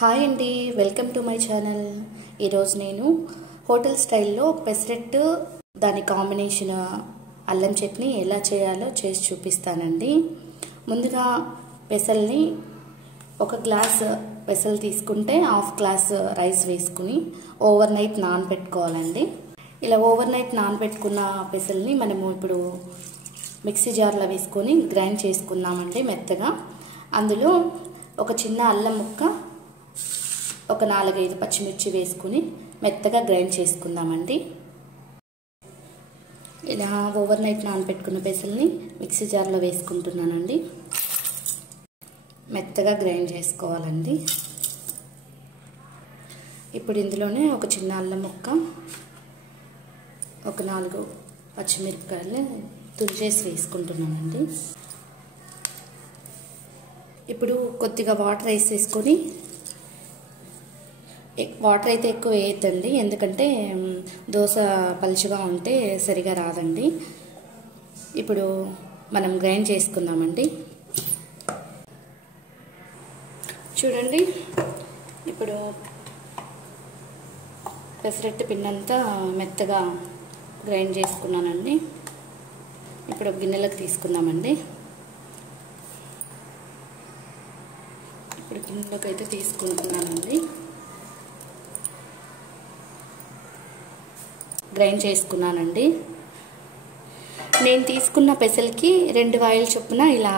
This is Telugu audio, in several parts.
హాయ్ అండి, వెల్కమ్ టు మై ఛానల్. ఈరోజు నేను హోటల్ స్టైల్లో పెసరెట్టు దాని కాంబినేషన్ అల్లం చట్నీ ఎలా చేయాలో చేసి చూపిస్తానండి. ముందుగా పెసల్ని ఒక గ్లాస్ పెసలు తీసుకుంటే హాఫ్ గ్లాస్ రైస్ వేసుకుని ఓవర్ నైట్ నానబెట్టుకోవాలండి. ఇలా ఓవర్ నైట్ నానబెట్టుకున్న పెసల్ని మనము ఇప్పుడు మిక్సీ జార్లో వేసుకొని గ్రైండ్ చేసుకున్నామండి మెత్తగా. అందులో ఒక చిన్న అల్లం ముక్క, ఒక 4-5 పచ్చిమిర్చి వేసుకుని మెత్తగా గ్రైండ్ చేసుకుందామండి. ఇలా ఓవర్ నైట్ నానబెట్టుకున్న పెసల్ని మిక్సీ జార్లో వేసుకుంటున్నానండి. మెత్తగా గ్రైండ్ చేసుకోవాలండి. ఇప్పుడు ఇందులోనే ఒక చిన్న అల్లం ముక్క, ఒక 4 పచ్చిమిరపకాయలు తుంచేసి వేసుకుంటున్నానండి. ఇప్పుడు కొద్దిగా వాటర్ వేసేసుకొని, వాటర్ అయితే ఎక్కువ వేయద్దండి, ఎందుకంటే దోశ పలుచగా ఉంటే సరిగా రాదండి. ఇప్పుడు మనం గ్రైండ్ చేసుకుందామండి. చూడండి, ఇప్పుడు పెసరట్టు పిండంతా మెత్తగా గ్రైండ్ చేసుకున్నానండి. ఇప్పుడు గిన్నెలకు తీసుకుందామండి. ఇప్పుడు గిన్నెలోకి అయితే తీసుకుంటున్నానండి. గ్రైండ్ చేసుకున్నానండి. నేను తీసుకున్న పెసలకి 2 వాయిల చొప్పున ఇలా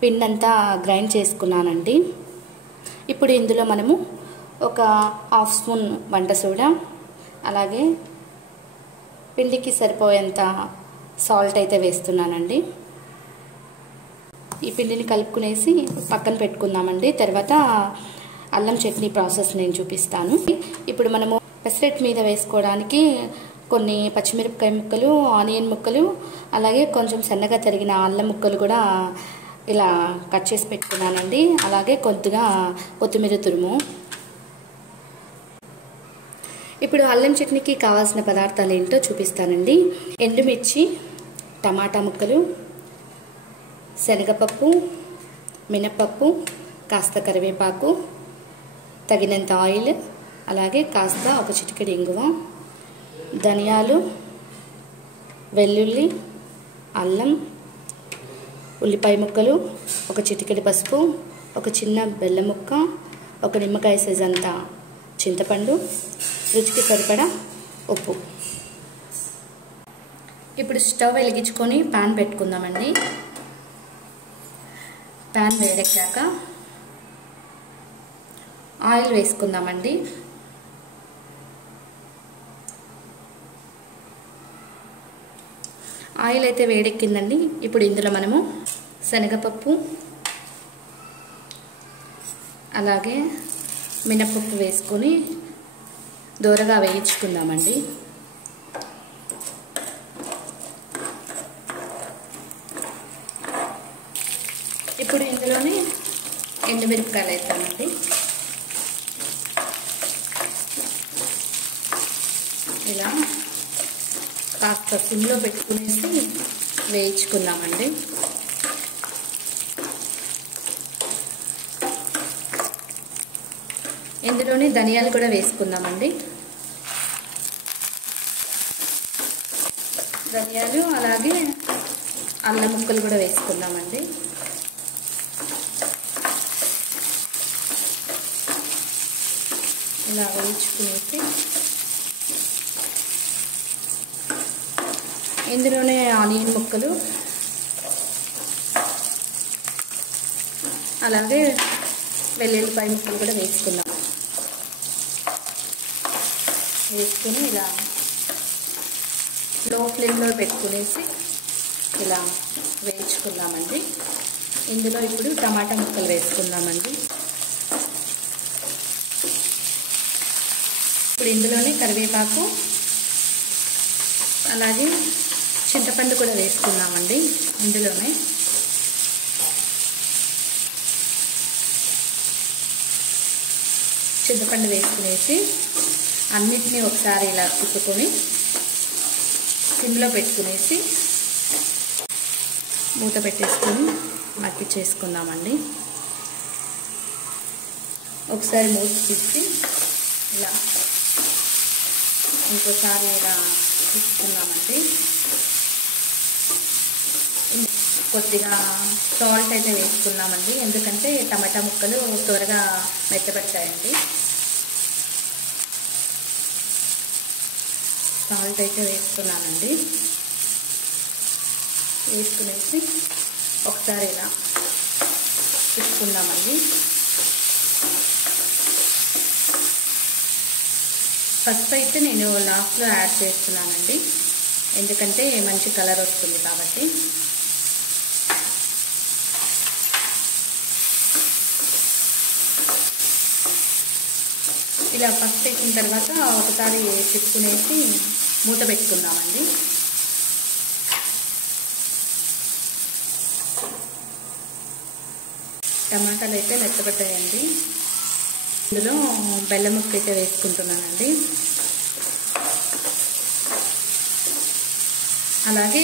పిండంతా గ్రైండ్ చేసుకున్నానండి. ఇప్పుడు ఇందులో మనము ఒక హాఫ్ స్పూన్ వంట సోడా, అలాగే పిండికి సరిపోయేంత సాల్ట్ అయితే వేస్తున్నానండి. ఈ పిండిని కలుపుకునేసి పక్కన పెట్టుకుందామండి. తర్వాత అల్లం చట్నీ ప్రాసెస్ నేను చూపిస్తాను. ఇప్పుడు మనము పెసరెట్ మీద వేసుకోవడానికి కొన్ని పచ్చిమిరపకాయ ముక్కలు, ఆనియన్ ముక్కలు, అలాగే కొంచెం సన్నగా తరిగిన అల్లం ముక్కలు కూడా ఇలా కట్ చేసి పెట్టుకున్నానండి. అలాగే కొద్దిగా కొత్తిమీర తురుము. ఇప్పుడు అల్లం చట్నీకి కావాల్సిన పదార్థాలు ఏంటో చూపిస్తానండి. ఎండుమిర్చి, టమాటా ముక్కలు, శనగపప్పు, మినపప్పు, కాస్త కరివేపాకు, తగినంత ఆయిల్, అలాగే కాస్త ఒక చిటికెడు ఇంగువ, ధనియాలు, వెల్లుల్లి, అల్లం, ఉల్లిపాయ ముక్కలు, ఒక చిటికెడు పసుపు, ఒక చిన్న బెల్లం ముక్క, ఒక నిమ్మకాయ సైజ్ అంత చింతపండు, రుచికి సరిపడా ఉప్పు. ఇప్పుడు స్టవ్ వెలిగించుకొని పాన్ పెట్టుకుందామండి. పాన్ వేడెక్కాక ఆయిల్ వేసుకుందామండి. ఆయిల్ అయితే వేడెక్కిందండి. ఇప్పుడు ఇందులో మనము శనగపప్పు, అలాగే మినపప్పు వేసుకొని దోరగా వేయించుకుందామండి. ఇప్పుడు ఇందులోనే ఎండుమిరపకాయలు వేస్తామండి. ఇలా కాస్త సిమ్లో పెట్టుకునేసి వేయించుకుందామండి. ఇందులోనే ధనియాలు కూడా వేసుకుందామండి. ధనియాలు అలాగే అల్లం ముక్కలు కూడా వేసుకుందామండి. ఇలా వేయించుకునేసి ఇందులోనే ఆనియన్ ముక్కలు, అలాగే వెల్లుల్లిపాయ ముక్కలు కూడా వేసుకుందాం. వేసుకుని ఇలా లో ఫ్లేమ్లో పెట్టుకునేసి ఇలా వేయించుకుందామండి. ఇందులో ఇప్పుడు టమాటా ముక్కలు వేసుకుందామండి. ఇప్పుడు ఇందులోనే కరివేపాకు, అలాగే చింతపండు కూడా వేసుకున్నామండి. ఇందులోనే చింతపండు వేసుకునేసి అన్నిటినీ ఒకసారి ఇలా తిప్పుకొని సిమ్లో పెట్టుకునేసి మూత పెట్టేసుకొని మగ్గిచ్చేసుకుందామండి. ఒకసారి మూసి తీసి ఇలా ఇంకోసారి ఇలా తీసుకున్నామండి. కొద్దిగా సాల్ట్ అయితే వేసుకున్నామండి, ఎందుకంటే టమాటా ముక్కలు త్వరగా మెత్తబడతాయండి. సాల్ట్ అయితే వేసుకున్నానండి. వేసుకునేసి ఒకసారి ఇలా తీసుకుందామండి. పసుపు అయితే నేను లాస్ట్లో యాడ్ చేస్తున్నానండి, ఎందుకంటే మంచి కలర్ వస్తుంది కాబట్టి. ఇలా పసుపు వేసిన తర్వాత ఒకసారి తిప్పుకునేసి మూత పెట్టుకుందామండి. టమాటాలు అయితే మెత్తబడ్డాయండి. ఇందులో బెల్లం ముక్క అయితే వేసుకుంటున్నానండి. అలాగే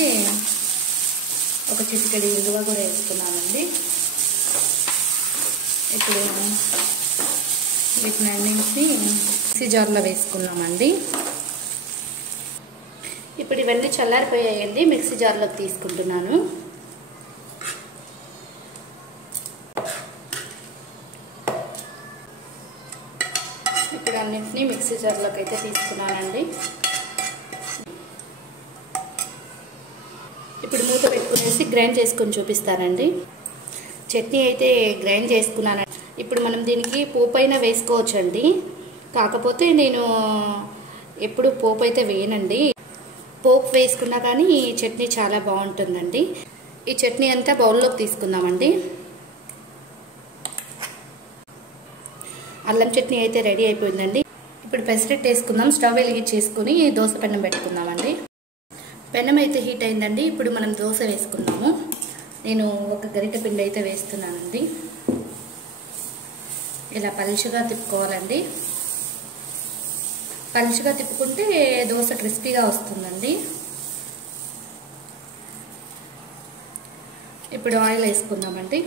ఒక చిటికెడు ఇంగువ కూడా వేసుకున్నామండి. ఇప్పుడు వీటిని అన్నింటినీ మిక్సీ జార్లో వేసుకున్నామండి. ఇప్పుడు ఇవన్నీ చల్లారిపోయాయండి, మిక్సీ జార్లోకి తీసుకుంటున్నాను. ఇప్పుడు అన్నింటినీ మిక్సీ జార్లోకి అయితే తీసుకున్నానండి. ఇప్పుడు మూత పెట్టుకునేసి గ్రైండ్ చేసుకొని చూపిస్తానండి. చట్నీ అయితే గ్రైండ్ చేసుకున్నానండి. ఇప్పుడు మనం దీనికి పోపు అయినా వేసుకోవచ్చండి, కాకపోతే నేను ఎప్పుడు పోపు అయితే వేయనండి. పోపు వేసుకున్నా కానీ ఈ చట్నీ చాలా బాగుంటుందండి. ఈ చట్నీ అంతా బౌల్లోకి తీసుకుందామండి. అల్లం చట్నీ అయితే రెడీ అయిపోయిందండి. ఇప్పుడు పెసరట్టు వేసుకుందాం. స్టవ్ వెలిగించేసుకుని దోశ పెనం పెట్టుకుందామండి. పెనం అయితే హీట్ అయిందండి. ఇప్పుడు మనం దోశ వేసుకుందాము. నేను ఒక గరిటె పిండి అయితే వేస్తున్నానండి. ఇలా పలుచగా తిప్పుకోవాలండి. పలుచగా తిప్పుకుంటే దోశ క్రిస్పీగా వస్తుందండి. ఇప్పుడు ఆయిల్ వేసుకుందామండి.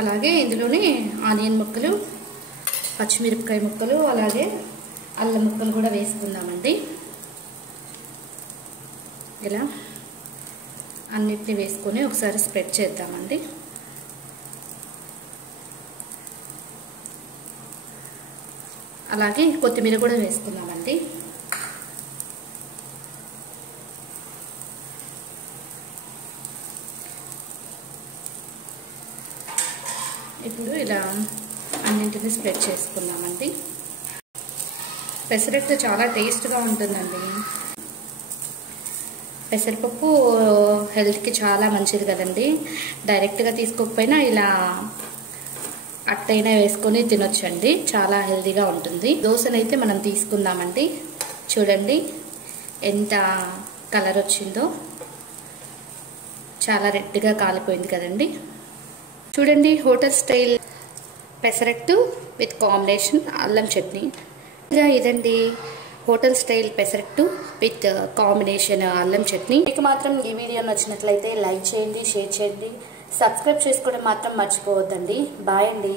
అలాగే ఇందులోనే ఆనియన్ ముక్కలు, పచ్చిమిరపకాయ ముక్కలు, అలాగే అల్లం ముక్కలు కూడా వేసుకుందామండి. ఇలా అన్నిటిని వేసుకొని ఒకసారి స్ప్రెడ్ చేద్దామండి. అలాగే కొత్తిమీర కూడా వేసుకుందామండి. ఇప్పుడు ఇలా అన్నింటినీ స్ప్రెడ్ చేసుకుందామండి. పెసరట్టు చాలా టేస్ట్గా ఉంటుందండి. పెసరపప్పు హెల్త్కి చాలా మంచిది కదండి. డైరెక్ట్గా తీసుకోకపోయినా ఇలా అట్టైనా వేసుకొని తినొచ్చండి, చాలా హెల్తీగా ఉంటుంది. దోశనైతే మనం తీసుకుందామండి. చూడండి ఎంత కలర్ వచ్చిందో, చాలా రెడ్గా కాలిపోయింది కదండి. చూడండి hotel style pesarattu with combination అల్లం చట్నీ. ఇదండి hotel style pesarattu with combination అల్లం చట్నీ. మీకు మాత్రం ఈ వీడియో నచ్చినట్లయితే లైక్ చేయండి, షేర్ చేయండి, సబ్స్క్రైబ్ చేసుకోవడం మాత్రం మర్చిపోవద్దండి. బాయ్ అండి.